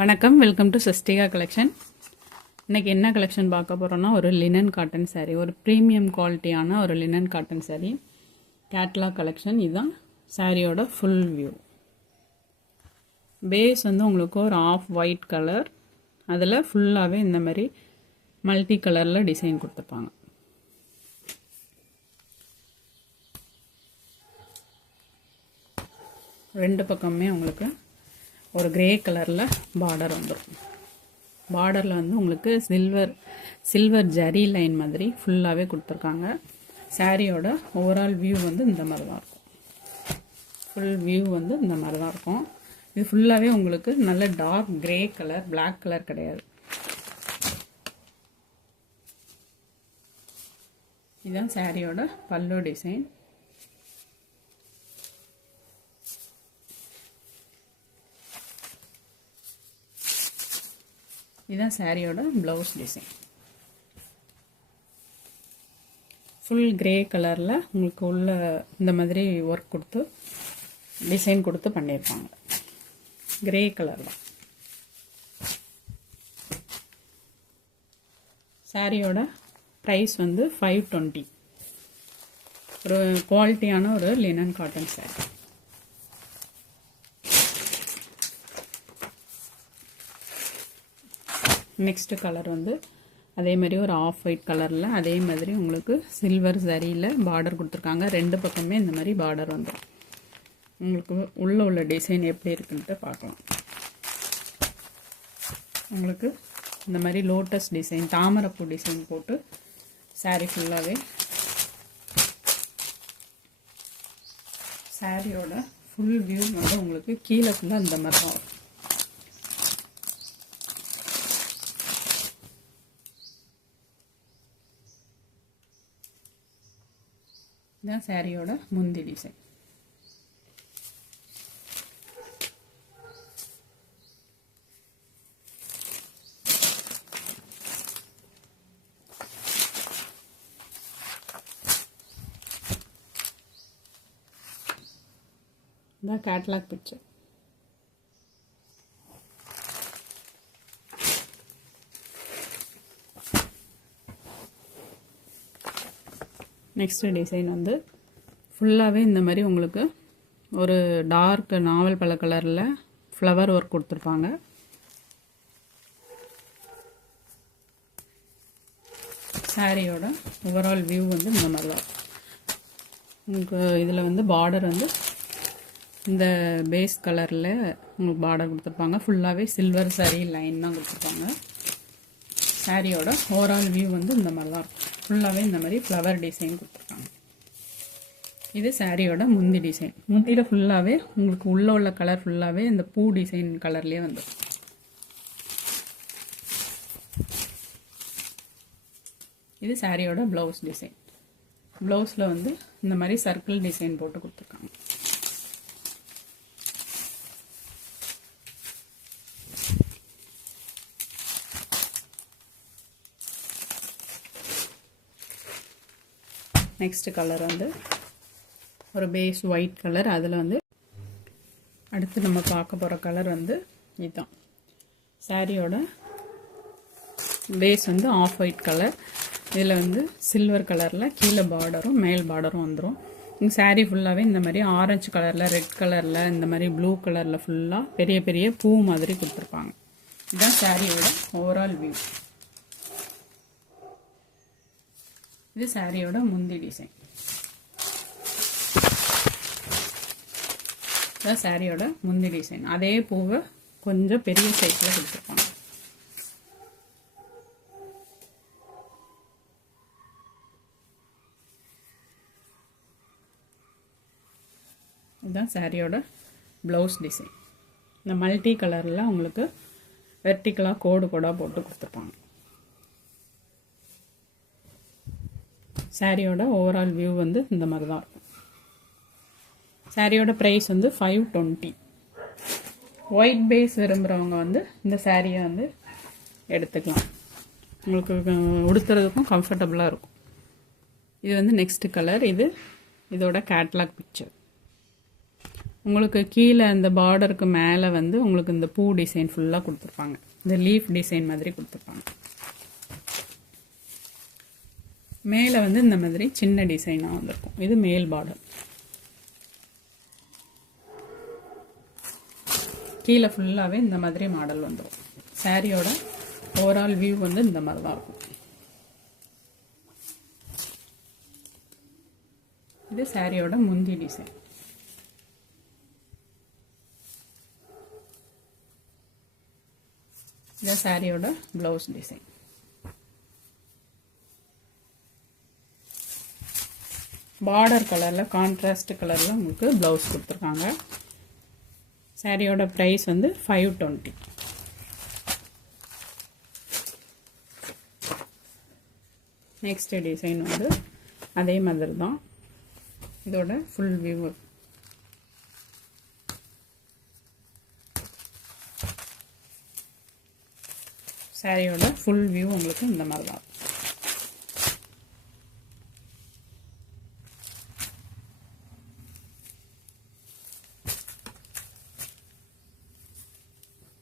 வணக்கம், welcome to Sastika collection. இன்றைக்கி என்ன கலெக்ஷன் பார்க்க போகிறோன்னா, ஒரு லினன் காட்டன் சாரீ, ஒரு ப்ரீமியம் குவாலிட்டியான ஒரு linen cotton sari catalogue collection. இதுதான் சாரியோட ஃபுல் வியூ. பேஸ் வந்து உங்களுக்கு ஒரு ஆஃப் ஒயிட் கலர், அதில் ஃபுல்லாகவே இந்த மாதிரி மல்டி கலரில் டிசைன் கொடுத்துருப்பாங்க. ரெண்டு பக்கமே உங்களுக்கு ஒரு கிரே கலரில் பார்டர் வந்துடும். பார்டரில் வந்து உங்களுக்கு சில்வர் ஜரி லைன் மாதிரி ஃபுல்லாகவே கொடுத்துருக்காங்க. சாரியோட ஓவரால் வியூ வந்து இந்த மாதிரி தான் இருக்கும். ஃபுல் வியூ வந்து இந்த மாதிரி தான் இருக்கும். இது ஃபுல்லாகவே உங்களுக்கு நல்ல dark grey colour, black colour கிடையாது. இதுதான் சாரியோட பல்லு டிசைன். இதுதான் சாரியோட ப்ளவுஸ் டிசைன். ஃபுல் கிரே கலரில் உங்களுக்கு உள்ள இந்த மாதிரி ஒர்க் கொடுத்து டிசைன் கொடுத்து பண்ணியிருப்பாங்க. கிரே கலரில் சாரியோட ப்ரைஸ் வந்து 520. ஒரு குவாலிட்டியான ஒரு linen cotton sorry. Next colour வந்து அதே மாதிரி ஒரு ஆஃப் ஒயிட் கலரில் அதே மாதிரி உங்களுக்கு சில்வர் சரியில் பார்டர் கொடுத்துருக்காங்க. ரெண்டு பக்கமே இந்த மாதிரி பார்டர் வந்துடும். உங்களுக்கு உள்ள டிசைன் எப்படி இருக்குன்ட்டு பார்க்கலாம். உங்களுக்கு இந்த மாதிரி லோட்டஸ் டிசைன், தாமரைப்பூ டிசைன் போட்டு சாரீ ஃபுல்லாகவே சாரியோட ஃபுல் வியூ வந்து உங்களுக்கு கீழே ஃபுல்லாக இந்த மாதிரி தான் இருக்கும். இதுதான் சாரியோட முந்தி டிசைன். இதுதான் கேட்லாக் பிக்சர். நெக்ஸ்ட் டிசைன் வந்து ஃபுல்லாகவே இந்த மாதிரி உங்களுக்கு ஒரு டார்க் நாவல் பழ கலரில் ஃப்ளவர் ஒர்க் கொடுத்துருப்பாங்க. சாரியோட ஓவரால் வியூ வந்து இந்த மாதிரி தான். உங்களுக்கு இதில் வந்து பார்டர் வந்து இந்த பேஸ் கலரில் உங்களுக்கு பார்டர் கொடுத்துருப்பாங்க. ஃபுல்லாகவே சில்வர் சாரி லைன் தான் கொடுத்துருப்பாங்க. சாரியோட ஓவரால் வியூ வந்து இந்த மாதிரி தான் இருக்கும். ஃபுல்லாகவே இந்த மாதிரி ஃப்ளவர் டிசைன் கொடுத்துருக்காங்க. இது சாரியோட முந்தி டிசைன். முந்தியில் ஃபுல்லாகவே உங்களுக்கு உள்ள கலர் ஃபுல்லாகவே இந்த பூ டிசைன் கலர்லேயே வந்துடும். இது சாரியோட ப்ளவுஸ் டிசைன். ப்ளவுஸில் வந்து இந்த மாதிரி சர்க்கிள் டிசைன் போட்டு கொடுத்துருக்காங்க. நெக்ஸ்ட் கலர் வந்து ஒரு பேஸ் ஒயிட் கலர். அதில் வந்து அடுத்து நம்ம பார்க்க போகிற கலர் வந்து இதுதான். சாரியோட பேஸ் வந்து ஆஃப் ஒயிட் கலர். இதில் வந்து சில்வர் கலரில் கீழே பார்டரும் மேல் பார்டரும் வந்துடும். இங்கே சாரீ ஃபுல்லாகவே இந்த மாதிரி ஆரஞ்சு கலரில், ரெட் கலரில், இந்த மாதிரி ப்ளூ கலரில் ஃபுல்லாக பெரிய பெரிய பூ மாதிரி கொடுத்துருப்பாங்க. இதுதான் சாரியோட ஓவரால் வியூ. இது சாரியோட முந்தி டிசைன். இதுதான் சாரியோட முந்தி டிசைன். அதே பூவை கொஞ்சம் பெரிய சைஸில் கொடுத்துருப்பாங்க. இதுதான் சாரியோட ப்ளவுஸ் டிசைன். இந்த மல்டி கலரில் உங்களுக்கு வெர்டிக்கலாக கோடாக போட்டு கொடுத்துருப்பாங்க. சாரியோட ஓவரால் வியூ வந்து இந்த மாதிரி தான் இருக்கும். சாரியோட ப்ரைஸ் வந்து 520. ஒயிட் பேஸ் விரும்புகிறவங்க வந்து இந்த சாரியை வந்து எடுத்துக்கலாம். உங்களுக்கு உடுத்துறதுக்கும் கம்ஃபர்டபுளாக இருக்கும். இது வந்து நெக்ஸ்ட் கலர். இதோட கேட்லாக் பிக்சர். உங்களுக்கு கீழே அந்த பார்டருக்கு மேலே வந்து உங்களுக்கு இந்த பூ டிசைன் ஃபுல்லாக கொடுத்துருப்பாங்க. இந்த லீஃப் டிசைன் மாதிரி கொடுத்துருப்பாங்க. மேலே வந்து இந்த மாதிரி சின்ன டிசைனாக வந்திருக்கும். இது மேல் பார்டர். கீழே ஃபுல்லாகவே இந்த மாதிரி மாடல் வந்துடும். சாரியோட ஓவரால் வியூ வந்து இந்த மாதிரி தான் இருக்கும். இது சாரியோட முந்தி டிசைன். இது சாரியோட ப்ளவுஸ் டிசைன். பார்டர் கலரில் கான்ட்ராஸ்ட் கலரில் உங்களுக்கு ப்ளவுஸ் கொடுத்துருக்காங்க. சாரியோட ப்ரைஸ் வந்து 520. நெக்ஸ்ட் டிசைன் வந்து அதே மாதிரி தான். இதோட ஃபுல் வியூ சாரியோட ஃபுல் வியூ உங்களுக்கு இந்த மாதிரி தான்.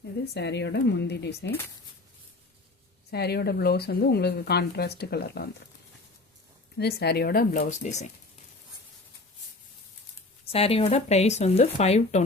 இது சாரியோட முந்தி டிசைன். சாரியோட ப்ளவுஸ் வந்து உங்களுக்கு கான்ட்ராஸ்ட் கலரில் வந்துடும். இது சாரியோட ப்ளவுஸ் டிசைன். சாரியோட ப்ரைஸ் வந்து 520.